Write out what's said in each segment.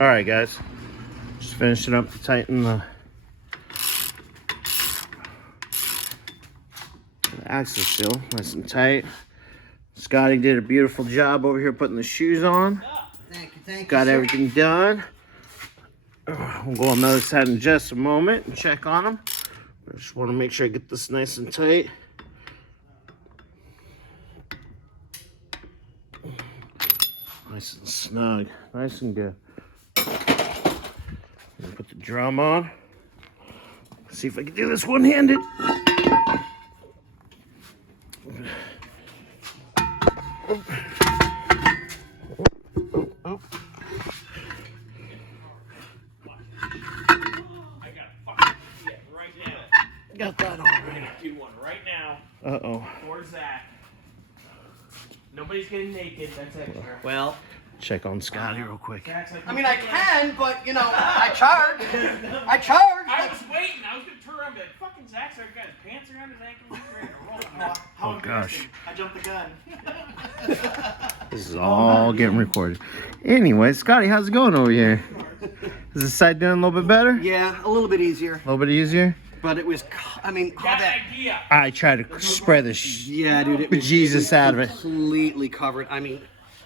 All right, guys. Just finishing up to tighten the axle seal nice and tight. Scotty did a beautiful job over here putting the shoes on. Thank you. Got everything done. We'll go on the other side in just a moment and check on them. I just want to make sure I get this nice and tight. Nice and snug. Nice and good. Put the drum on. See if I can do this one-handed. Got that on right. Do one right now. Uh-oh. For Zach. Nobody's getting naked. That's extra. Well, check on Scotty real quick. Like, I mean, I can, but you know, I charge. I charge. I was waiting. I was gonna turn around and be like, "Fucking Zach's already got his pants around his ankles. He's ready to roll." Oh gosh. I jumped the gun. This is all getting recorded. Anyway, Scotty, how's it going over here? Is this side doing a little bit better? Yeah, a little bit easier. A little bit easier? But it was, I mean, all Got that. an idea. I tried to spread the Yeah, dude, it was Jesus out of it. completely covered. I mean,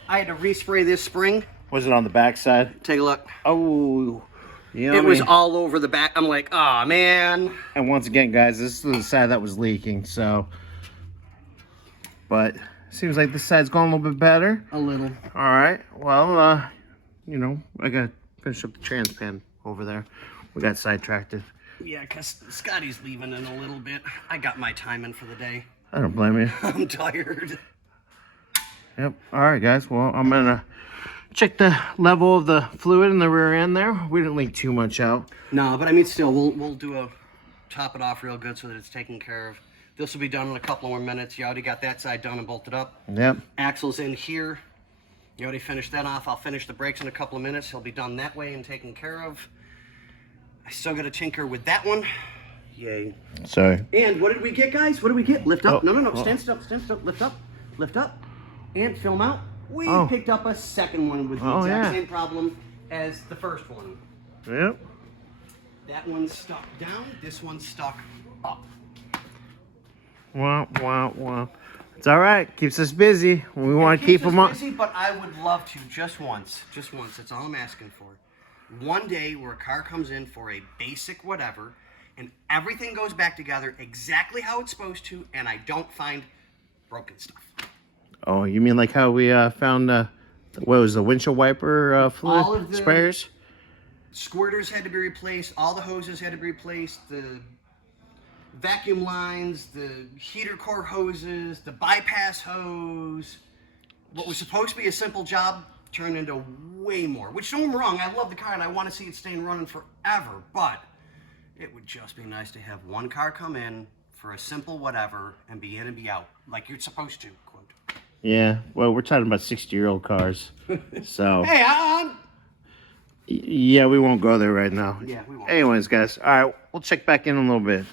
I had to respray this spring. Was it on the back side? Take a look. Oh, yummy. It was all over the back. I'm like, oh man. And once again, guys, this is the side that was leaking, so. But seems like this side's going a little bit better. A little. All right. Well, you know, I got to finish up the trans pan over there. We got sidetracked. Yeah, because Scotty's leaving in a little bit. I got my time in for the day. I don't blame you. I'm tired. Yep. All right, guys. Well, I'm going to check the level of the fluid in the rear end there. We didn't leak too much out. No, but I mean, still, we'll do a top it off real good so that it's taken care of. This will be done in a couple more minutes. You already got that side done and bolted up. Yep. Axle's in here. You already finished that off. I'll finish the brakes in a couple of minutes. He'll be done that way and taken care of. I still got to tinker with that one. Yay. Sorry. And what did we get, guys? What did we get? Lift up. Oh, No. oh. Stand still. Stand still. Lift up. Lift up. And film out. We Oh. picked up a second one with the Oh, exact yeah. same problem as the first one. Yep. That one's stuck down. This one's stuck up. Wow. It's all right. Keeps us busy. We want to keep them on. Busy, but I would love to just once. Just once. That's all I'm asking for. One day where a car comes in for a basic whatever, and everything goes back together exactly how it's supposed to, and I don't find broken stuff. Oh, you mean like how we found, what was the windshield wiper fluid All of the- sprayers? Squirters had to be replaced. All the hoses had to be replaced. The vacuum lines, the heater core hoses, the bypass hose. What was supposed to be a simple job turned into way more. Which, don't get me wrong, I love the car and I want to see it staying running forever. But it would just be nice to have one car come in for a simple whatever and be in and be out like you're supposed to. Quote. Yeah. Well, we're talking about 60-year-old cars. So. Hey, I'm... Yeah, we won't go there right now. Yeah, we won't. Anyways, guys. All right. We'll check back in a little bit.